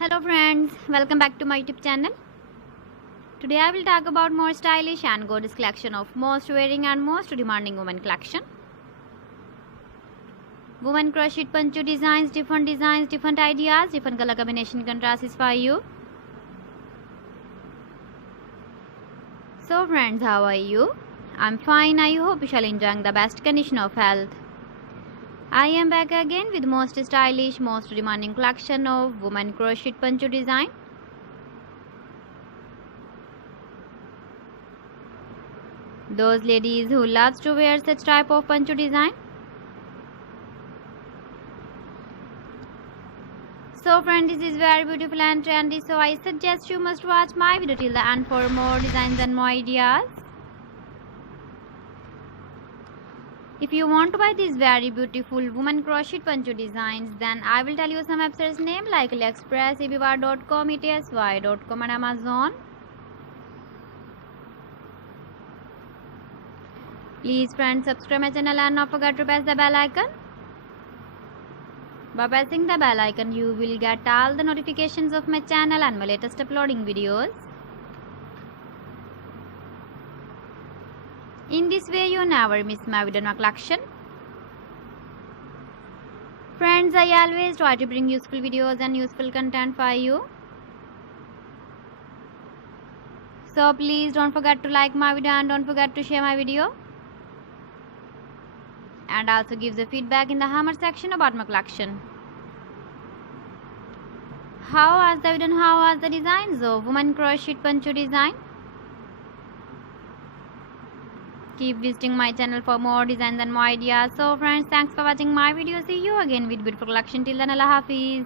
Hello friends, welcome back to my YouTube channel. Today I will talk about more stylish and gorgeous collection of most wearing and most demanding women collection. Women crochet poncho designs, different ideas, different color combination contrasts for you. So friends, how are you? I'm fine. I hope you shall enjoying the best condition of health. I am back again with most stylish, most demanding collection of women crochet poncho design. Those ladies who loves to wear such type of poncho design. So friends, this is very beautiful and trendy, so I suggest you must watch my video till the end for more designs and more ideas. If you want to buy these very beautiful woman crochet poncho designs, then I will tell you some websites name like AliExpress, eBay.com, ETSY.com and Amazon. Please friends, subscribe my channel and not forget to press the bell icon. By pressing the bell icon, you will get all the notifications of my channel and my latest uploading videos. In this way, you never miss my video or collection. Friends, I always try to bring useful videos and useful content for you. So please don't forget to like my video and don't forget to share my video. And also give the feedback in the comment section about my collection. How was the video and how was the designs of woman crochet poncho design? Keep visiting my channel for more designs and more ideas. So friends, thanks for watching my video. See you again with beautiful collection. Till then, Allah Hafiz.